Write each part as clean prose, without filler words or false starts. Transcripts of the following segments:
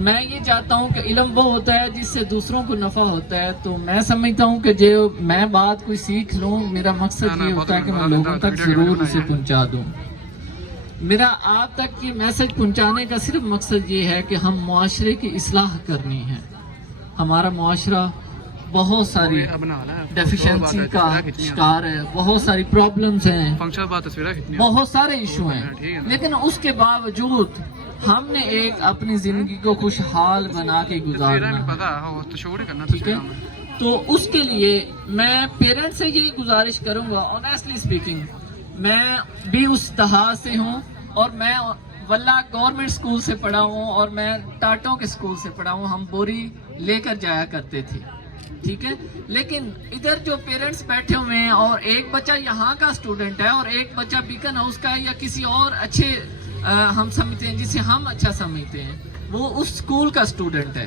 میں یہ چاہتا ہوں کہ علم وہ ہوتا ہے جس سے دوسروں کو نفع ہوتا ہے. تو میں سمجھتا ہوں کہ جو میں بات کوئی سیکھ لوں، میرا مقصد یہ ہوتا ہے کہ میں لوگوں تک ضرور اسے پہنچا دوں. میرا آپ تک یہ میسج پہنچانے کا صرف مقصد یہ ہے کہ ہم معاشرے کی اصلاح کرنی ہے. ہمارا معاشرہ بہت ساری ڈیفیشنسی کا شکار ہے، بہت ساری پرابلمز ہیں، بہت سارے ایشو ہیں، لیکن اس کے باوجود ہم نے ایک اپنی زندگی کو خوشحال بنا کے گزارنا ہے. ٹھیک ہے، تو اس کے لیے میں پیرنٹس سے یہی گزارش کروں گا. آنیسٹلی اسپیکنگ میں بھی اس دہا سے ہوں، اور میں واللہ گورنمنٹ سکول سے پڑھا ہوں، اور میں ٹاٹوں کے سکول سے پڑھا ہوں. ہم بوری لے کر جایا کرتے تھے. ٹھیک ہے، لیکن ادھر جو پیرنٹس بیٹھے ہوئے ہیں اور ایک بچہ یہاں کا اسٹوڈنٹ ہے اور ایک بچہ بیکن ہاؤس کا یا کسی اور اچھے ہم سمجھتے ہیں جسے ہم اچھا سمجھتے ہیں، وہ اس سکول کا اسٹوڈنٹ ہے.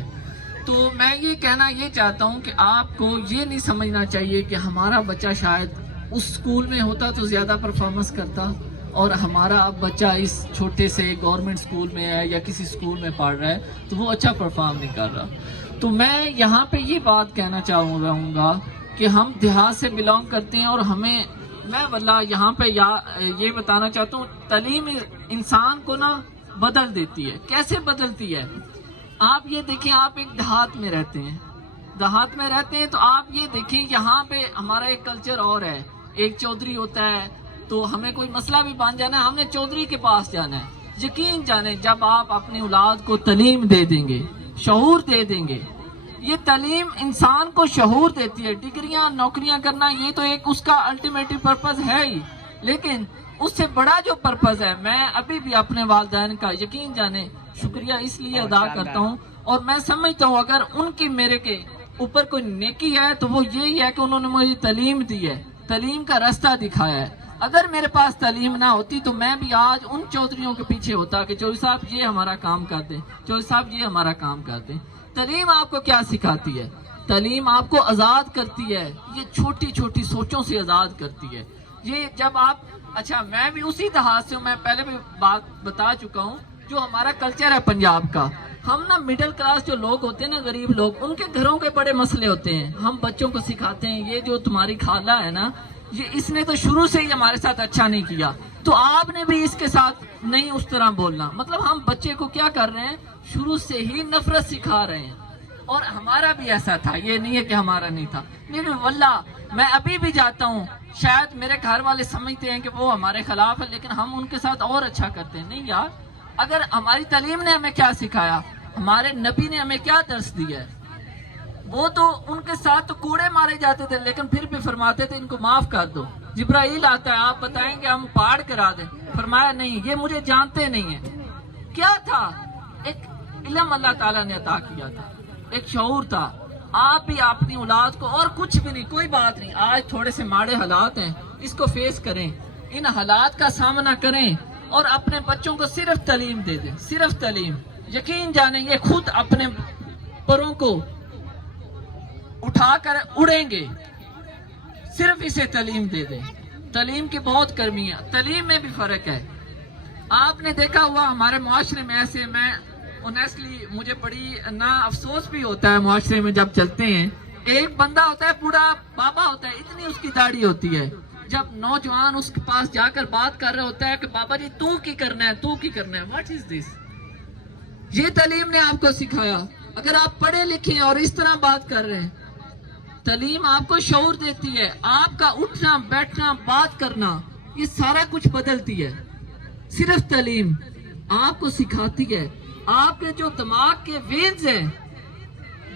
تو میں یہ کہنا یہ چاہتا ہوں کہ آپ کو یہ نہیں سمجھنا چاہیے کہ ہمارا بچہ شاید اس سکول میں ہوتا تو زیادہ پرفارمنس کرتا، اور ہمارا اب بچہ اس چھوٹے سے گورنمنٹ سکول میں ہے یا کسی سکول میں پڑھ رہا ہے تو وہ اچھا پرفارم نہیں کر رہا. تو میں یہاں پہ یہ بات کہنا چاہوں گا کہ ہم دیہات سے بلانگ کرتے ہیں، اور میں واللہ یہاں پہ یہ بتانا چاہتا ہوں، تعلیم انسان کو نا بدل دیتی ہے. کیسے بدلتی ہے؟ آپ یہ دیکھیں، آپ ایک دیہات میں رہتے ہیں تو آپ یہ دیکھیں یہاں پہ ہمارا ایک کلچر اور ہے. ایک چودھری ہوتا ہے تو ہمیں کوئی مسئلہ بھی بن جانا ہے، ہم نے چودھری کے پاس جانا ہے. یقین جانیں جب آپ اپنی اولاد کو تعلیم دے دیں گے، شعور دے دیں گے، یہ تعلیم انسان کو شعور دیتی ہے. ڈگریاں نوکریاں کرنا یہ تو ایک اس کا الٹیمیٹ پرپز ہے ہی، لیکن اس سے بڑا جو پرپز ہے، میں ابھی بھی اپنے والدین کا یقین جانے شکریہ اس لیے ادا کرتا ہوں، اور میں سمجھتا ہوں اگر ان کی میرے کے اوپر کوئی نیکی ہے تو وہ یہی ہے کہ انہوں نے مجھے تعلیم دی ہے، تعلیم کا راستہ دکھایا ہے. اگر میرے پاس تعلیم نہ ہوتی تو میں بھی آج ان چودھریوں کے پیچھے ہوتا کہ چودھری صاحب یہ ہمارا کام کر دیں، چودھری صاحب یہ ہمارا کام کر دیں. تعلیم آپ کو کیا سکھاتی ہے؟ تعلیم آپ کو آزاد کرتی ہے، یہ چھوٹی چھوٹی سوچوں سے آزاد کرتی ہے. یہ جب آپ اچھا میں بھی اسی دہات سے ہوں، میں پہلے بھی بات بتا چکا ہوں. جو ہمارا کلچر ہے پنجاب کا، ہم نا مڈل کلاس جو لوگ ہوتے ہیں نا، غریب لوگ، ان کے گھروں کے بڑے مسئلے ہوتے ہیں. ہم بچوں کو سکھاتے ہیں یہ جو تمہاری خالہ ہے نا، اس نے تو شروع سے ہی ہمارے ساتھ اچھا نہیں کیا، تو آپ نے بھی اس کے ساتھ نہیں اس طرح بولنا. مطلب ہم بچے کو کیا کر رہے ہیں، شروع سے ہی نفرت سکھا رہے ہیں. اور ہمارا بھی ایسا تھا، یہ نہیں ہے کہ ہمارا نہیں تھا. لیکن واللہ میں ابھی بھی جاتا ہوں، شاید میرے گھر والے سمجھتے ہیں کہ وہ ہمارے خلاف ہے، لیکن ہم ان کے ساتھ اور اچھا کرتے ہیں. نہیں یار، اگر ہماری تعلیم نے ہمیں کیا سکھایا، ہمارے نبی نے ہمیں کیا درس دیا ہے، وہ تو ان کے ساتھ تو کوڑے مارے جاتے تھے لیکن پھر بھی فرماتے تھے ان کو معاف کر دو. جبرائیل آتا ہے، آپ بتائیں کہ ہم پہاڑ کرا دیں، فرمایا نہیں، یہ مجھے جانتے نہیں ہیں. کیا تھا؟ ایک علم اللہ تعالیٰ نے عطا کیا تھا، ایک شعور تھا. آپ بھی اپنی اولاد کو، اور کچھ بھی نہیں، کوئی بات نہیں، آج تھوڑے سے ماڑے حالات ہیں، اس کو فیس کریں، ان حالات کا سامنا کریں، اور اپنے بچوں کو صرف تعلیم دے دیں، صرف تعلیم. یقین جانیں یہ خود اپنے پروں کو اٹھا کر اڑیں گے. صرف اسے تعلیم دے دیں. تعلیم کی بہت کمی ہے، تعلیم میں بھی فرق ہے. آپ نے دیکھا ہوا ہمارے معاشرے میں ایسے، میں اونیسٹلی مجھے بڑی نا افسوس بھی ہوتا ہے معاشرے میں جب چلتے ہیں، ایک بندہ ہوتا ہے بوڑھا بابا ہوتا ہے، اتنی اس کی داڑھی ہوتی ہے، جب نوجوان اس کے پاس جا کر بات کر رہا ہوتا ہے کہ بابا جی تو کی کرنا ہے، تو کی کرنا ہے. واٹ از دس؟ یہ تعلیم نے آپ کو سکھایا. اگر آپ پڑھے لکھے اور اس طرح بات کر رہے ہیں، تعلیم آپ کو شعور دیتی ہے، آپ کا اٹھنا بیٹھنا بات کرنا یہ سارا کچھ بدلتی ہے. صرف تعلیم آپ کو سکھاتی ہے. آپ کے جو دماغ کے وینز ہیں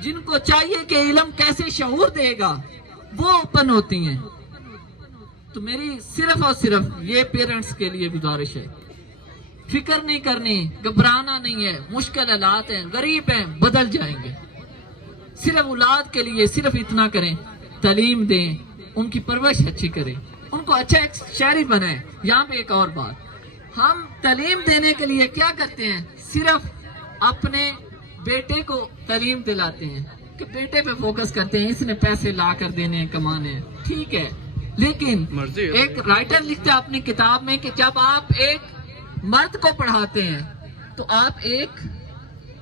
جن کو چاہیے کہ علم کیسے شعور دے گا، وہ اوپن ہوتی ہیں. تو میری صرف اور صرف یہ پیرنٹس کے لیے گزارش ہے، فکر نہیں کرنی، گھبرانا نہیں ہے. مشکل حالات ہیں، غریب ہیں، بدل جائیں گے. صرف اولاد کے لیے صرف اتنا کریں، تعلیم دیں، ان کی پرورش اچھی کریں، ان کو اچھا ایک شہری بنائیں. یہاں پہ ایک اور بات، ہم تعلیم دینے کے لیے کیا کرتے ہیں، صرف اپنے بیٹے کو تعلیم دلاتے ہیں کہ بیٹے پہ فوکس کرتے ہیں، اس نے پیسے لا کر دینے ہیں، کمانے ہیں. ٹھیک ہے، لیکن ایک رائٹر لکھتا ہے اپنی کتاب میں کہ جب آپ ایک مرد کو پڑھاتے ہیں تو آپ ایک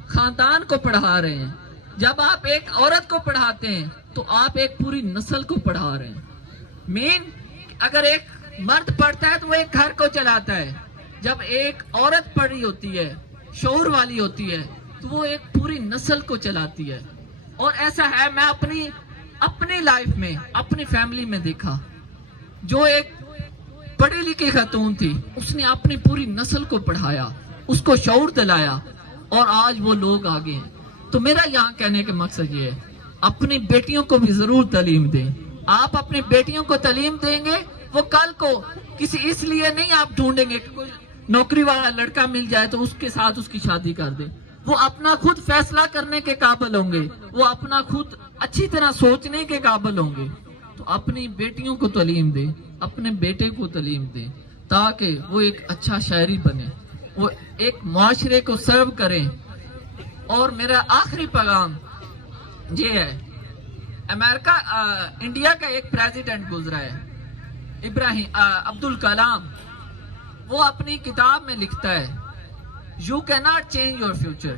خاندان کو پڑھا رہے ہیں. جب آپ ایک عورت کو پڑھاتے ہیں تو آپ ایک پوری نسل کو پڑھا رہے ہیں. مین اگر ایک مرد پڑھتا ہے تو وہ ایک گھر کو چلاتا ہے. جب ایک عورت پڑھی ہوتی ہے, شعور والی ہوتی ہے, تو وہ ایک پوری نسل کو چلاتی ہے. اور ایسا ہے, میں اپنی لائف میں, اپنی فیملی میں دیکھا, جو ایک پڑھی لکھی خاتون تھی, اس نے اپنی پوری نسل کو پڑھایا, اس کو شعور دلایا, اور آج وہ لوگ آگے ہیں. تو میرا یہاں کہنے کا مقصد یہ ہے, اپنی بیٹیوں کو بھی ضرور تعلیم دیں. آپ اپنی بیٹیوں کو تعلیم دیں گے, وہ کل کو کسی اس لیے نہیں آپ ڈھونڈیں گے کہ کوئی نوکری والا لڑکا مل جائے تو اس کے ساتھ اس کی شادی کر دیں. وہ اپنا خود فیصلہ کرنے کے قابل ہوں گے, وہ اپنا خود اچھی طرح سوچنے کے قابل ہوں گے. تو اپنی بیٹیوں کو تعلیم دیں, اپنے بیٹے کو تعلیم دیں, تاکہ وہ ایک اچھا شہری بنے, وہ ایک معاشرے کو سرو کریں. اور میرا آخری پیغام یہ ہے, انڈیا کا ایک پریزیڈنٹ گزرا ہے, عبدالکلام. وہ اپنی کتاب میں لکھتا ہے, You cannot change your future.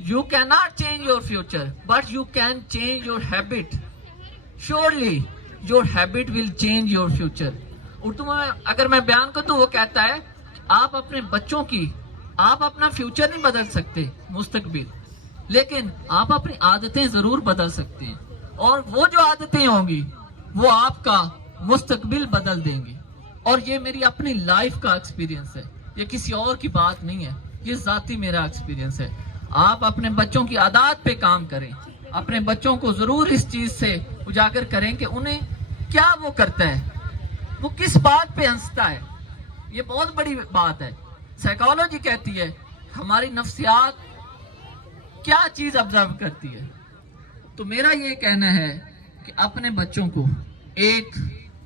You cannot change your future, but you can change your habit. Surely, your habit will change your future. Urdu میں اگر میں بیان کروں تو وہ کہتا ہے, آپ اپنے بچوں کی, آپ اپنا فیوچر نہیں بدل سکتے, مستقبل, لیکن آپ اپنی عادتیں ضرور بدل سکتے ہیں. اور وہ جو عادتیں ہوں گی وہ آپ کا مستقبل بدل دیں گی. اور یہ میری اپنی لائف کا ایکسپیرینس ہے, یہ کسی اور کی بات نہیں ہے, یہ ذاتی میرا ایکسپیرینس ہے. آپ اپنے بچوں کی عادات پہ کام کریں, اپنے بچوں کو ضرور اس چیز سے اجاگر کریں کہ انہیں کیا وہ کرتا ہے, وہ کس بات پہ ہنستا ہے. یہ بہت بڑی بات ہے. سائیکالوجی کہتی ہے ہماری نفسیات کیا چیز آبزرو کرتی ہے. تو میرا یہ کہنا ہے کہ اپنے بچوں کو ایک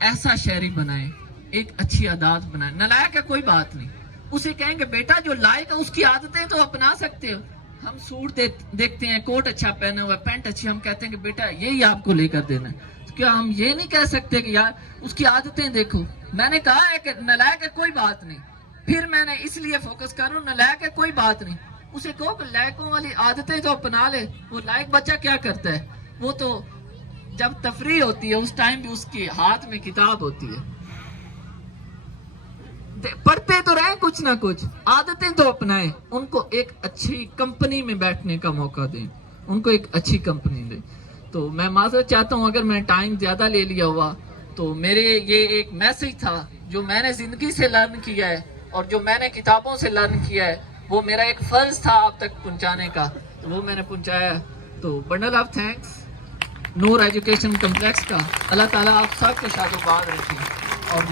ایسا شہری بنائیں, ایک اچھی عادات بنائیں. نالائق ہے کوئی بات نہیں, اسے کہیں کہ بیٹا جو لائق ہے اس کی عادتیں تو اپنا سکتے ہو. ہم سوٹ دیکھتے ہیں, کوٹ اچھا پہنا ہوا ہے, پینٹ اچھی, ہم کہتے ہیں کہ بیٹا یہی آپ کو لے کر دینا ہے. کیا ہم یہ نہیں کہہ سکتے کہ یار اس کی عادتیں دیکھو. میں نے کہا ہے کہ نالائق ہے کوئی بات نہیں, پھر میں نے اس لیے فوکس کر رہا ہوں, نالائق ہے کوئی بات نہیں, اسے کہو کہ لائقوں والی عادتیں تو اپنا لے. وہ لائق بچہ کیا کرتا ہے, وہ تو جب تفریح ہوتی ہے اس ٹائم بھی اس کے ہاتھ میں کتاب ہوتی ہے, پڑھتے تو رہیں کچھ نہ کچھ, عادتیں تو اپنائیں. ان کو ایک اچھی کمپنی میں بیٹھنے کا موقع دیں, ان کو ایک اچھی کمپنی دیں. تو میں معذرت چاہتا ہوں اگر میں ٹائم زیادہ لے لیا ہوا, تو میرے یہ ایک میسج تھا جو میں نے زندگی سے لرن کیا ہے اور جو میں نے کتابوں سے لرن کیا ہے, وہ میرا ایک فرض تھا آپ تک پہنچانے کا, تو وہ میں نے پہنچایا. تو bundle of thanks Noor education complex کا. اللہ تعالیٰ آپ سب کو شاد و باد رکھیں اور